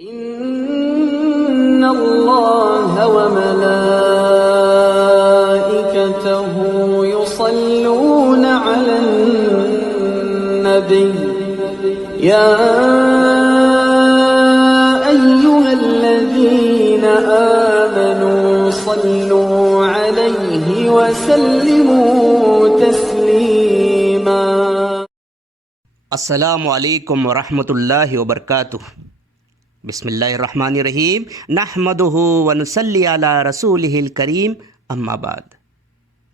إن الله وملائكته يصلون على النبي يا أيها الذين آمنوا صلوا عليه وسلموا تسليما. السلام علیکم ورحمۃ اللہ وبرکاتہ. بسم اللہ الرحمن الرحیم. نحمدہ ونصلی علی رسولہ الکریم. اما بعد.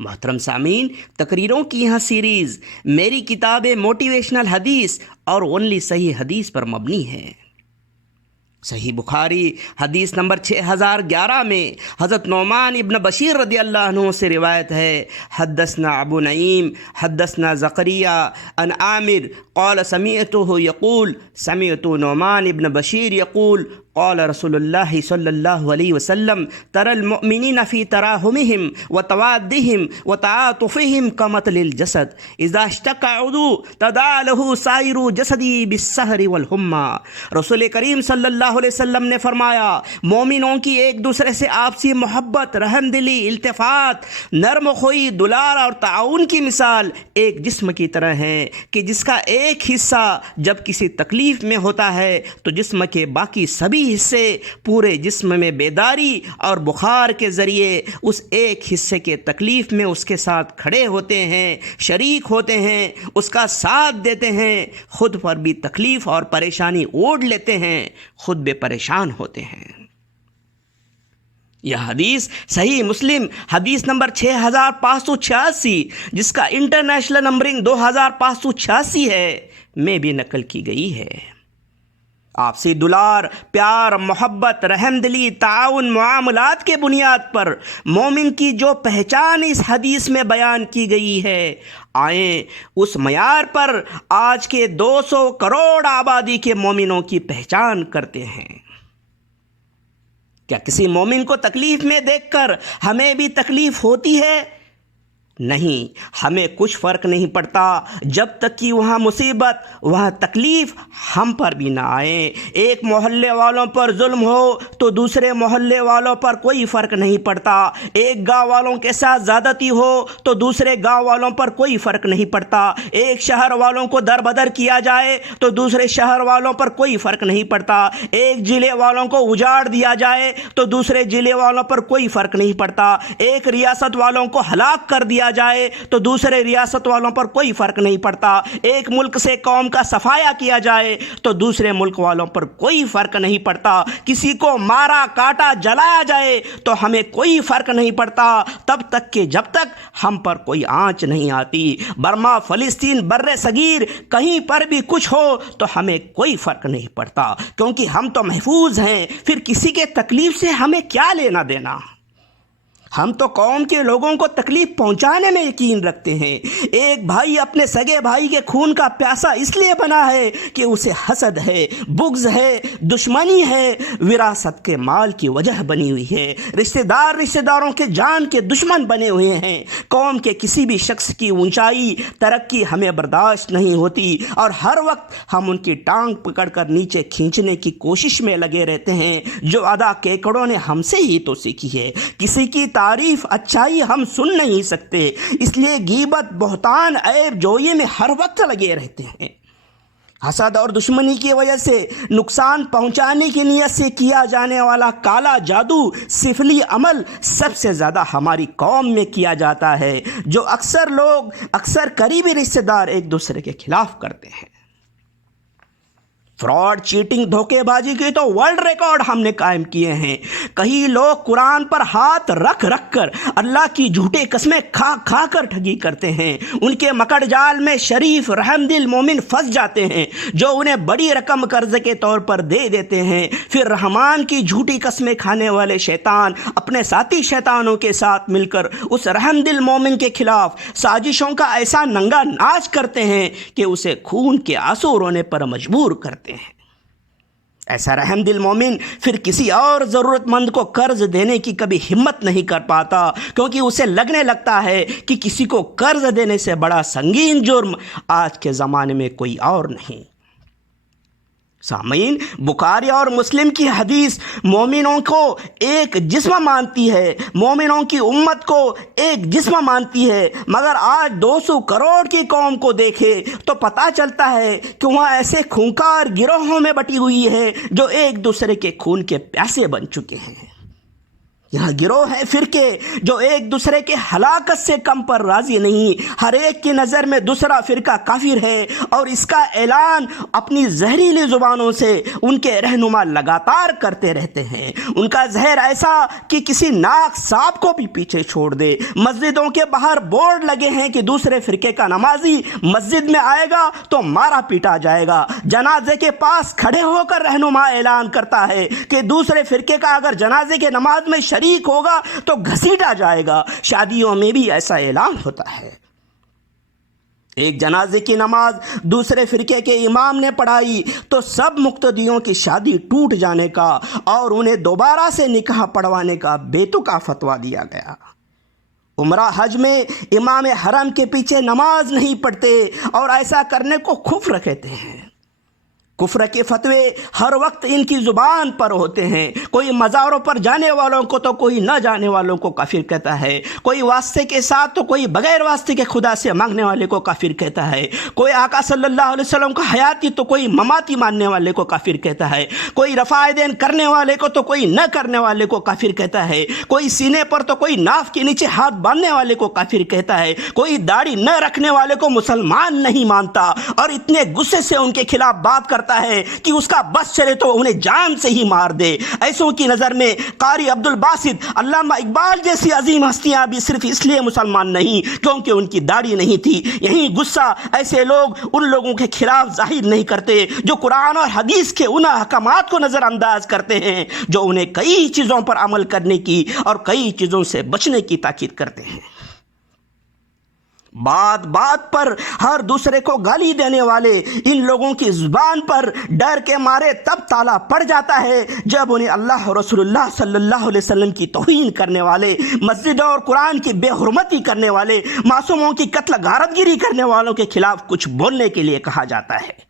محترم سامعین، تقریروں کی یہاں سیریز میری کتاب موٹیویشنل حدیث اور اونلی صحیح حدیث پر مبنی ہے. صحیح بخاری حدیث نمبر 6011 میں حضرت نعمان ابن بشیر رضی اللہ عنہ سے روایت ہے: حدثنا ابو نعیم حدثنا زکریا عن عامر قال سمعته يقول سمعت نعمان ابن بشیر يقول قال رسول اللہ صلی اللہ علیہ وسلم ترى المؤمنین فی تراحمهم وتوادهم وتعاطفهم كمثل الجسد اذا اشتكى عضو تداعى له سائر جسدی بالسہر والحمى. رسول کریم صلی اللہ علیہ وسلم نے فرمایا، مومنوں کی ایک دوسرے سے آپسی محبت، رحم دلی، التفات، نرم خوئی، دلار اور تعاون کی مثال ایک جسم کی طرح ہے کہ جس کا ایک حصہ جب کسی تکلیف میں ہوتا ہے تو جسم کے باقی سبھی حصے پورے جسم میں بیداری اور بخار کے ذریعے اس ایک حصے کے تکلیف میں اس کے ساتھ کھڑے ہوتے ہیں، شریک ہوتے ہیں، اس کا ساتھ دیتے ہیں، خود پر بھی تکلیف اور پریشانی اوڑھ لیتے ہیں، خود بے پریشان ہوتے ہیں. یہ حدیث صحیح مسلم حدیث نمبر 6586 جس کا انٹرنیشنل نمبرنگ 2586 ہے میں بھی نقل کی گئی ہے. آپسی دلار، پیار، محبت، رحم دلی، تعاون، معاملات کے بنیاد پر مومن کی جو پہچان اس حدیث میں بیان کی گئی ہے، آئیں اس معیار پر آج کے 200 کروڑ آبادی کے مومنوں کی پہچان کرتے ہیں. کیا کسی مومن کو تکلیف میں دیکھ کر ہمیں بھی تکلیف ہوتی ہے؟ نہیں، ہمیں کچھ فرق نہیں پڑتا جب تک کہ وہاں مصیبت، وہاں تکلیف ہم پر بھی نہ آئے. ایک محلے والوں پر ظلم ہو تو دوسرے محلے والوں پر کوئی فرق نہیں پڑتا. ایک گاؤں والوں کے ساتھ زیادتی ہو تو دوسرے گاؤں والوں پر کوئی فرق نہیں پڑتا. ایک شہر والوں کو در بدر کیا جائے تو دوسرے شہر والوں پر کوئی فرق نہیں پڑتا. ایک ضلع والوں کو اجاڑ دیا جائے تو دوسرے ضلع والوں پر کوئی فرق نہیں پڑتا. ایک ریاست والوں کو ہلاک کر دیا جائے تو دوسرے ریاست والوں پر کوئی فرق نہیں پڑتا. ایک ملک سے قوم کا صفایا کیا جائے تو دوسرے ملک والوں پر کوئی فرق نہیں پڑتا. کسی کو مارا کاٹا جلایا جائے تو ہمیں کوئی فرق نہیں پڑتا تب تک کہ جب تک ہم پر کوئی آنچ نہیں آتی. برما، فلسطین، بر صغیر کہیں پر بھی کچھ ہو تو ہمیں کوئی فرق نہیں پڑتا کیونکہ ہم تو محفوظ ہیں. پھر کسی کے تکلیف سے ہمیں کیا لینا دینا؟ ہم تو قوم کے لوگوں کو تکلیف پہنچانے میں یقین رکھتے ہیں. ایک بھائی اپنے سگے بھائی کے خون کا پیاسا اس لیے بنا ہے کہ اسے حسد ہے، بغض ہے، دشمنی ہے، وراثت کے مال کی وجہ بنی ہوئی ہے. رشتہ داروں کے جان کے دشمن بنے ہوئے ہیں. قوم کے کسی بھی شخص کی اونچائی، ترقی ہمیں برداشت نہیں ہوتی اور ہر وقت ہم ان کی ٹانگ پکڑ کر نیچے کھینچنے کی کوشش میں لگے رہتے ہیں جو ادا کیکڑوں نے ہم سے ہی تو سیکھی ہے. کسی کی تعریف، اچھائی ہم سن نہیں سکتے، اس لیے غیبت، بہتان، عیب جوئی میں ہر وقت لگے رہتے ہیں. حسد اور دشمنی کی وجہ سے نقصان پہنچانے کی نیت سے کیا جانے والا کالا جادو، سفلی عمل سب سے زیادہ ہماری قوم میں کیا جاتا ہے جو اکثر قریبی رشتہ دار ایک دوسرے کے خلاف کرتے ہیں. فراڈ، چیٹنگ، دھوکے بازی کی تو ورلڈ ریکارڈ ہم نے قائم کیے ہیں. کئی لوگ قرآن پر ہاتھ رکھ کر اللہ کی جھوٹے قسمیں کھا کر ٹھگی کرتے ہیں. ان کے مکڑ جال میں شریف، رحم دل مومن پھنس جاتے ہیں جو انہیں بڑی رقم قرض کے طور پر دے دیتے ہیں. پھر رحمان کی جھوٹی قسمیں کھانے والے شیطان اپنے ساتھی شیطانوں کے ساتھ مل کر اس رحم دل مومن کے خلاف سازشوں کا ایسا ننگا ناچ کرتے ہیں کہ اسے خون کے آنسو رونے پر مجبور کرتے ہیں. ایسا رحم دل مومن پھر کسی اور ضرورت مند کو قرض دینے کی کبھی ہمت نہیں کر پاتا کیونکہ اسے لگنے لگتا ہے کہ کسی کو قرض دینے سے بڑا سنگین جرم آج کے زمانے میں کوئی اور نہیں. سامعین، بخاری اور مسلم کی حدیث مومنوں کو ایک جسم مانتی ہے، مومنوں کی امت کو ایک جسم مانتی ہے، مگر آج 200 کروڑ کی قوم کو دیکھے تو پتہ چلتا ہے کہ وہاں ایسے خونخوار گروہوں میں بٹی ہوئی ہے جو ایک دوسرے کے خون کے پیاسے بن چکے ہیں۔ یہاں گروہ ہے فرقے جو ایک دوسرے کے ہلاکت سے کم پر راضی نہیں، ہر ایک کی نظر میں دوسرا فرقہ کافر ہے، اور اس کا اعلان اپنی زہریلی زبانوں سے ان کے رہنما لگاتار کرتے رہتے ہیں۔ ان کا زہر ایسا کہ کسی ناک سانپ کو بھی پیچھے چھوڑ دے۔ مسجدوں کے باہر بورڈ لگے ہیں کہ دوسرے فرقے کا نمازی مسجد میں آئے گا تو مارا پیٹا جائے گا۔ جنازے کے پاس کھڑے ہو کر رہنما اعلان کرتا ہے کہ دوسرے فرقے کا اگر جنازے کے نماز میں شریک ہوگا تو گھسیٹا جائے گا۔ شادیوں میں بھی ایسا اعلان ہوتا ہے۔ ایک جنازے کی نماز دوسرے فرقے کے امام نے پڑھائی تو سب مقتدیوں کی شادی ٹوٹ جانے کا اور انہیں دوبارہ سے نکاح پڑھوانے کا بیتکا فتویٰ دیا گیا۔ عمرہ حج میں امام حرم کے پیچھے نماز نہیں پڑھتے اور ایسا کرنے کو کفر کہتے ہیں۔ کفر کے فتوے ہر وقت ان کی زبان پر ہوتے ہیں۔ کوئی مزاروں پر جانے والوں کو تو کوئی نہ جانے والوں کو کافر کہتا ہے، کوئی واسطے کے ساتھ تو کوئی بغیر واسطے کے خدا سے مانگنے والے کو کافر کہتا ہے، کوئی آقا صلی اللہ علیہ وسلم کا حیاتی تو کوئی مماتی ماننے والے کو کافر کہتا ہے، کوئی رفع دین کرنے والے کو تو کوئی نہ کرنے والے کو کافر کہتا ہے، کوئی سینے پر تو کوئی ناف کے نیچے ہاتھ باندھنے والے کو کافر کہتا ہے، کوئی داڑھی نہ رکھنے والے کو مسلمان نہیں مانتا، اور اتنے غصے سے ان کے خلاف بات کرتا ہے کہ اس کا بس چلے تو انہیں جان سے ہی مار دے۔ ایسوں کی نظر میں قاری عبد الباسط، علامہ اقبال جیسی عظیم ہستیاں بھی صرف اس لیے مسلمان نہیں کیونکہ ان کی داڑھی نہیں تھی۔ یہی غصہ ایسے لوگ ان لوگوں کے خلاف ظاہر نہیں کرتے جو قرآن اور حدیث کے ان احکامات کو نظر انداز کرتے ہیں جو انہیں کئی چیزوں پر عمل کرنے کی اور کئی چیزوں سے بچنے کی تاکید کرتے ہیں۔ بات بات پر ہر دوسرے کو گالی دینے والے ان لوگوں کی زبان پر ڈر کے مارے تب تالا پڑ جاتا ہے جب انہیں اللہ اور رسول اللہ صلی اللہ علیہ وسلم کی توہین کرنے والے، مسجد اور قرآن کی بے حرمتی کرنے والے، معصوموں کی قتل غارت گیری کرنے والوں کے خلاف کچھ بولنے کے لیے کہا جاتا ہے۔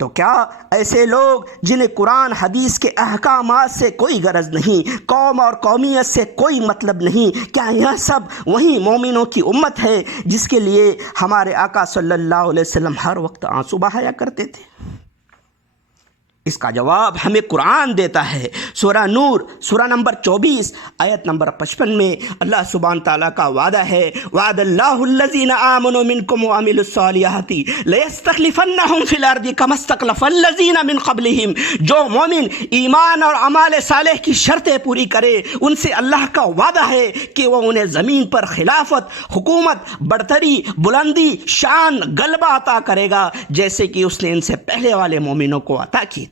تو کیا ایسے لوگ جنہیں قرآن حدیث کے احکامات سے کوئی غرض نہیں، قوم اور قومیت سے کوئی مطلب نہیں، کیا یہ سب وہی مومنوں کی امت ہے جس کے لیے ہمارے آقا صلی اللہ علیہ وسلم ہر وقت آنسو بہایا کرتے تھے؟ اس کا جواب ہمیں قرآن دیتا ہے۔ سورہ نور سورہ نمبر 24 آیت نمبر 55 میں اللہ سبحانہ تعالیٰ کا وعدہ ہے، وعد اللہ الذین آمنوا منکم وعملوا الصالحات لیستخلفنہم فی الارض کما استخلف الذین من قبلہم۔ جو مومن ایمان اور اعمال صالح کی شرطیں پوری کرے ان سے اللہ کا وعدہ ہے کہ وہ انہیں زمین پر خلافت، حکومت، برتری، بلندی، شان، غلبہ عطا کرے گا جیسے کہ اس نے ان سے پہلے والے مومنوں کو عطا کی تھی۔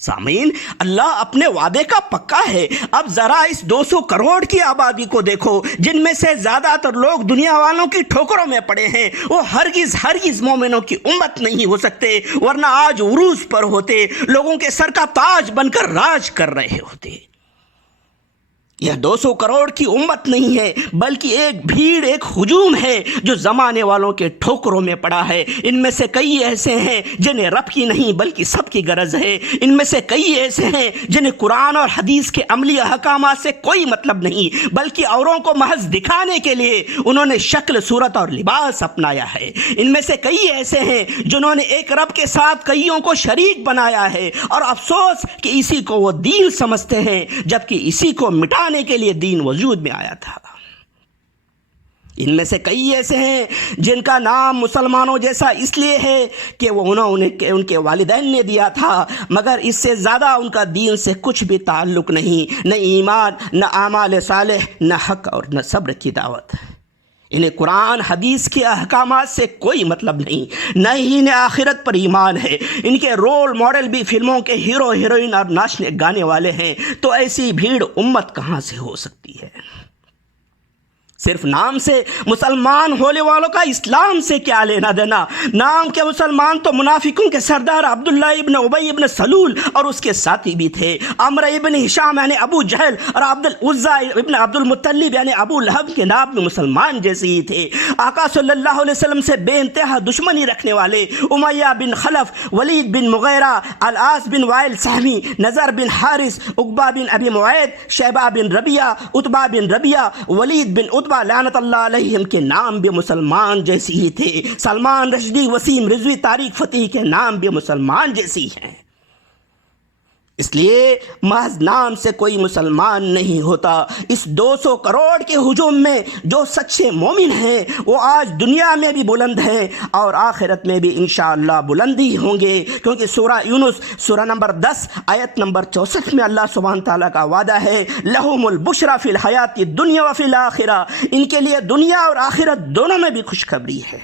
سامعین، اللہ اپنے وعدے کا پکا ہے۔ اب ذرا اس 200 کروڑ کی آبادی کو دیکھو جن میں سے زیادہ تر لوگ دنیا والوں کی ٹھوکروں میں پڑے ہیں، وہ ہرگز مومنوں کی امت نہیں ہو سکتے، ورنہ آج عروج پر ہوتے، لوگوں کے سر کا تاج بن کر راج کر رہے ہوتے۔ یہ 200 کروڑ کی امت نہیں ہے بلکہ ایک بھیڑ، ایک ہجوم ہے جو زمانے والوں کے ٹھوکروں میں پڑا ہے۔ ان میں سے کئی ایسے ہیں جنہیں رب کی نہیں بلکہ سب کی غرض ہے۔ ان میں سے کئی ایسے ہیں جنہیں قرآن اور حدیث کے عملی احکامات سے کوئی مطلب نہیں بلکہ اوروں کو محض دکھانے کے لیے انہوں نے شکل، صورت اور لباس اپنایا ہے۔ ان میں سے کئی ایسے ہیں جنہوں نے ایک رب کے ساتھ کئیوں کو شریک بنایا ہے اور افسوس کہ اسی کو وہ دین سمجھتے ہیں جبکہ اسی کو مٹا کے لیے دین وجود میں آیا تھا۔ ان میں سے کئی ایسے ہیں جن کا نام مسلمانوں جیسا اس لیے ہے کہ وہ ان کے والدین نے دیا تھا، مگر اس سے زیادہ ان کا دین سے کچھ بھی تعلق نہیں، نہ ایمان، نہ اعمال صالح، نہ حق اور نہ صبر کی دعوت۔ انہیں قرآن حدیث کے احکامات سے کوئی مطلب نہیں، نہ ہی انہیں آخرت پر ایمان ہے۔ ان کے رول ماڈل بھی فلموں کے ہیرو ہیروئن اور ناچنے گانے والے ہیں، تو ایسی بھیڑ امت کہاں سے ہو سکتی ہے؟ صرف نام سے مسلمان ہونے والوں کا اسلام سے کیا لینا دینا؟ نام کے مسلمان تو منافقوں کے سردار عبداللہ ابن ابی ابن سلول اور اس کے ساتھی بھی تھے، عمرو ابن ہشام یعنی ابو جہل اور عبد العزیٰ ابن عبد المطلب یعنی ابو لہب کے نام میں مسلمان جیسے ہی تھے۔ آقا صلی اللہ علیہ وسلم سے بے انتہا دشمنی رکھنے والے امیہ بن خلف، ولید بن مغیرہ، العاص بن وائل سہمی، نضر بن حارث، عقبہ بن ابی معیط، شیبہ بن ربیعہ، عتبہ بن ربیعہ، ولید بن عتبہ لعنت اللہ علیہم کے نام بھی مسلمان جیسی ہی تھے۔ سلمان رشدی، وسیم رضوی، طارق فتح کے نام بھی مسلمان جیسی ہیں۔ اس لیے محض نام سے کوئی مسلمان نہیں ہوتا۔ اس 200 کروڑ کے ہجوم میں جو سچے مومن ہیں وہ آج دنیا میں بھی بلند ہیں اور آخرت میں بھی انشاءاللہ بلندی ہوں گے، کیونکہ سورہ یونس سورہ نمبر 10 آیت نمبر 64 میں اللہ سبحانہ تعالیٰ کا وعدہ ہے، لہم البشریٰ فی الحیات الدنیا وفی الآخرہ، ان کے لیے دنیا اور آخرت دونوں میں بھی خوشخبری ہے۔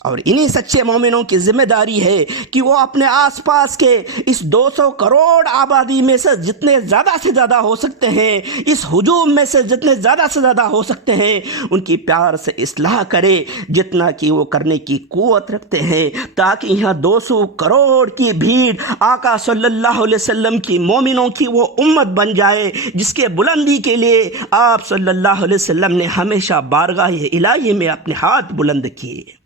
اور انہی سچے مومنوں کی ذمہ داری ہے کہ وہ اپنے آس پاس کے اس 200 کروڑ آبادی میں سے جتنے زیادہ سے زیادہ ہو سکتے ہیں، اس ہجوم میں سے جتنے زیادہ سے زیادہ ہو سکتے ہیں، ان کی پیار سے اصلاح کرے جتنا کہ وہ کرنے کی قوت رکھتے ہیں، تاکہ یہاں 200 کروڑ کی بھیڑ آقا صلی اللہ علیہ وسلم کی مومنوں کی وہ امت بن جائے جس کے بلندی کے لیے آپ صلی اللہ علیہ وسلم نے ہمیشہ بارگاہ الہی میں اپنے ہاتھ بلند کیے۔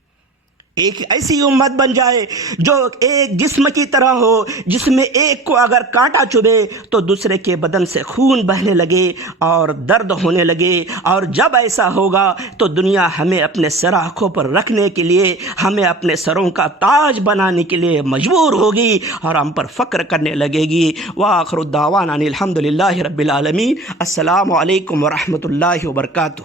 ایک ایسی امت بن جائے جو ایک جسم کی طرح ہو، جس میں ایک کو اگر کانٹا چبھے تو دوسرے کے بدن سے خون بہنے لگے اور درد ہونے لگے، اور جب ایسا ہوگا تو دنیا ہمیں اپنے سر آنکھوں پر رکھنے کے لیے، ہمیں اپنے سروں کا تاج بنانے کے لیے مجبور ہوگی اور ہم پر فخر کرنے لگے گی۔ وآخر دعوانا الحمدللہ رب العالمین۔ السلام علیکم ورحمۃ اللہ وبرکاتہ۔